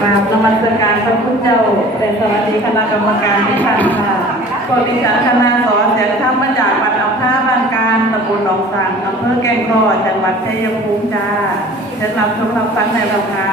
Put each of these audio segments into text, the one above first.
กราบนมัสการพระพุทธเจ้าแต่สวัสดีคณะกรรมการที่ท่านค่ะตัวดิฉันคณะสอนเสงธรรมมาจากบัดอำเภาบานการตำบลหนองสังอำเภอแกงคอจังหวัดชัยภูมิจ้าเชิญรับชมรับฟังในราค่ะ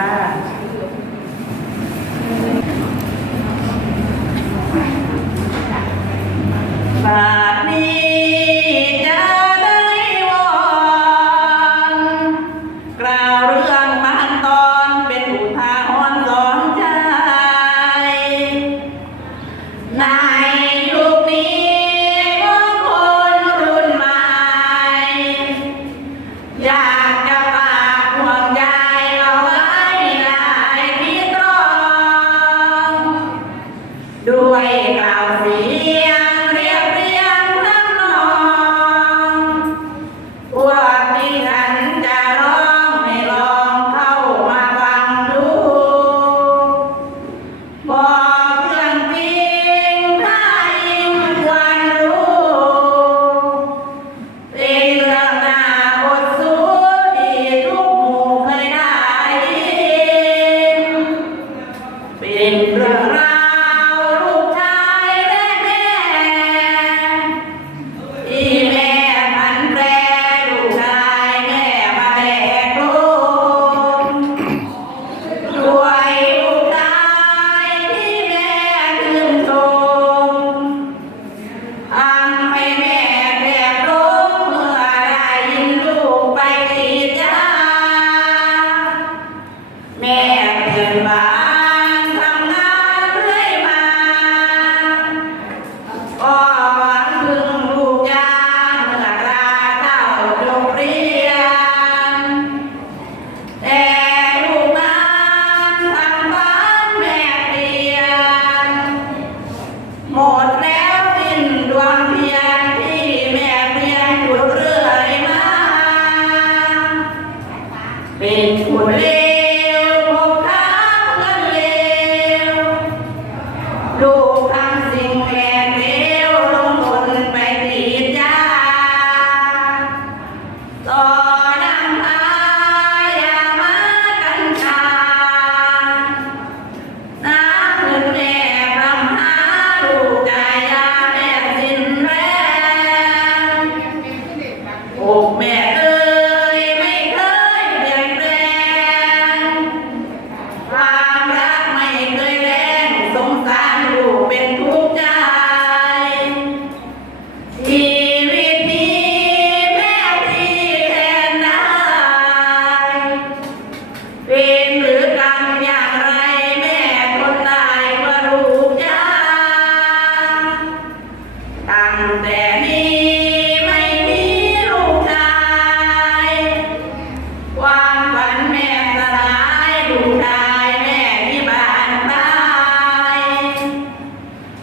Ven por.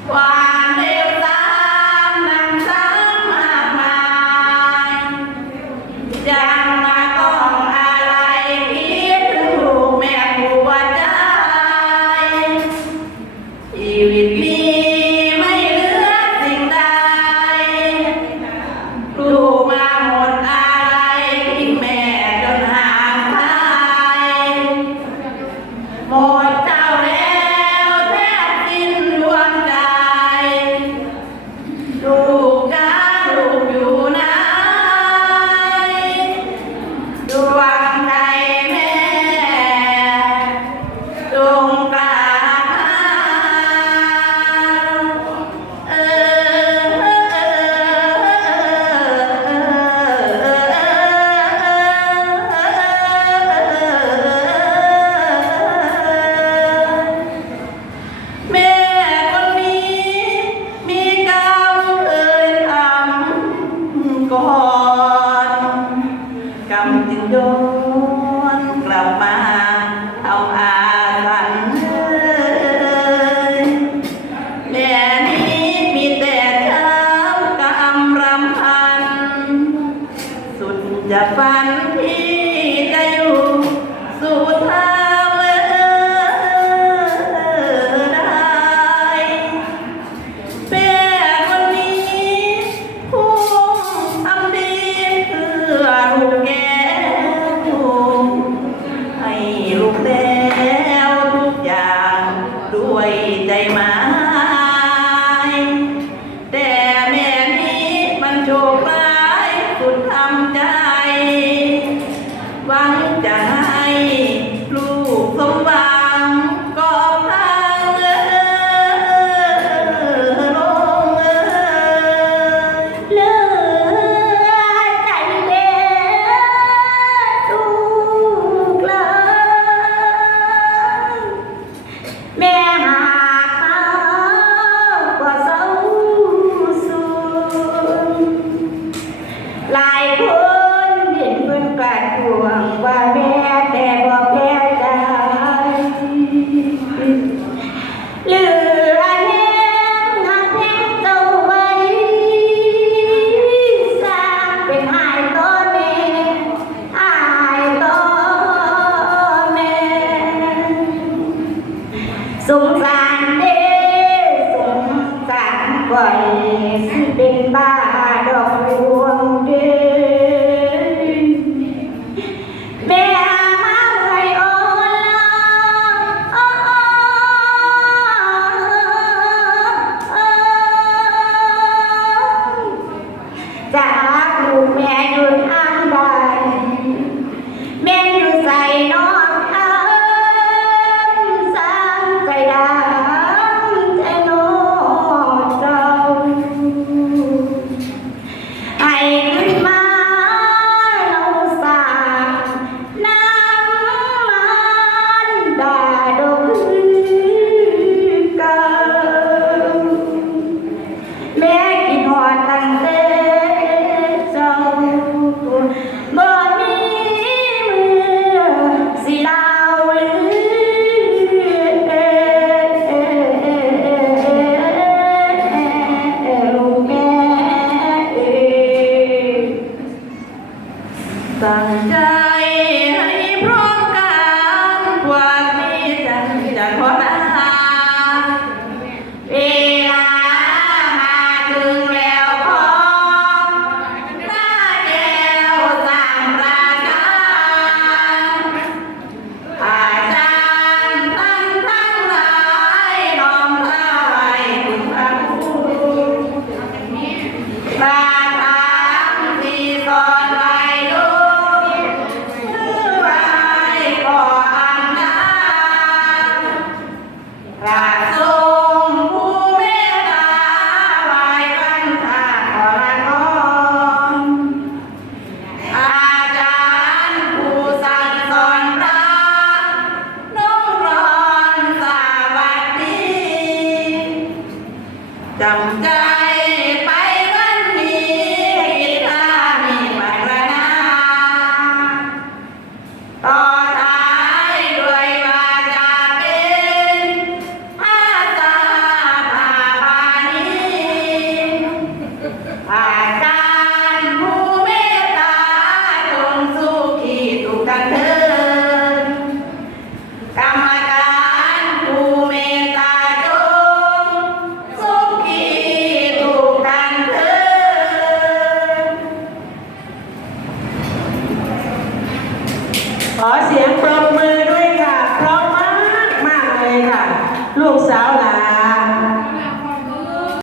Wow. กรรมจึงโย Amen. Yeah. ก่อยสิเป็นบ้า जाए